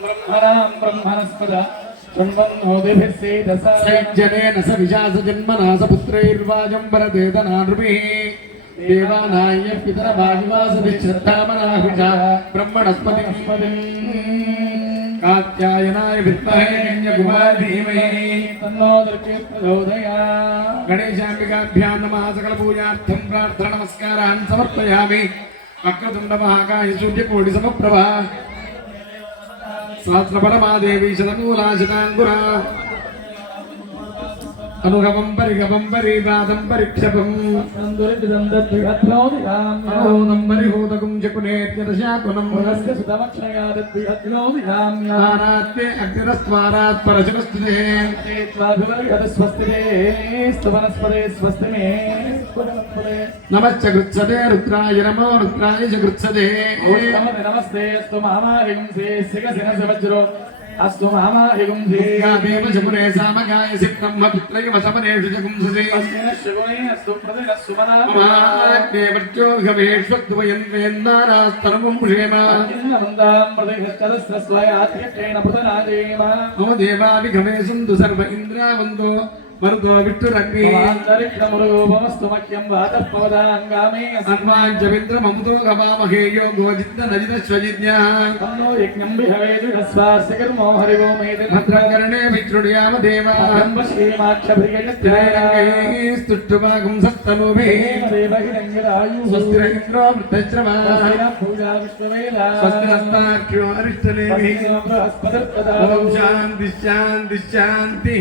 ब्रह्मणां ब्रह्मणस्पद शृण्वन्नोदिभिः सेदसा सज्जनेन स विशासजन्मना स पुत्रैर्वाजं वरदेदनानृभिः देवानाय पितरभागवासभिश्रद्धामनाहुषा ब्रह्मणस्पतिम् कात्यायनाय विद्महे कन्यकुमारी धीमहि तन्नो दुर्गे प्रचोदयात् गणेशाम्बिकाभ्यां नमः सकलपूजार्थं प्रार्थनमस्कारान् समर्पयामि అక్రతుండ మహాకాయ సూర్య కోటి సమప్రభ. సహస్రపరమాదేవి శతమూలాశతాంగురా అనుగమం పరిగమం పరిపాదం పరిక్షపం అనుహూనం పరిహూతకం జకునేత్యదశాకునం రుద్రాయ నమో రుద్రాయ చ నమస్తే अस्तु मामाहिं से सिगसिन वज्रो अस्तु मामाहिं से देव शमुने सामगाय सिद्धं पुत्रैव समनेषु च गुंसते अस्मिन् शिवने अस्तु प्रतिनः सुमना महाग्नेवर्जोघमेष्वद्वयं वेन्दानास्तर्वं क्षेम वन्दां प्रतिष्ठदस्रस्वयात्यक्षेण प्रतनादेव मम देवाभिघमे सन्तु सर्व इन्द्रावन्तो మరుదో విట్టు రగ్వి సర్వాంజమింద్ర మమతో గమామహేయో గోజిత నజిత స్వజిజ్ఞో యజ్ఞం విహవేదుస్వాసికర్మో హరి ఓమేది భద్రకరణే మిత్రుడియామ దేవాక్షుట్టుభాగం సత్తనూభిరంగిరాయుస్తిరంగ్రో మృతశ్రవా స్వస్తిరస్తాఖ్యో అరిష్టలేమి శాంతి శాంతి శాంతి.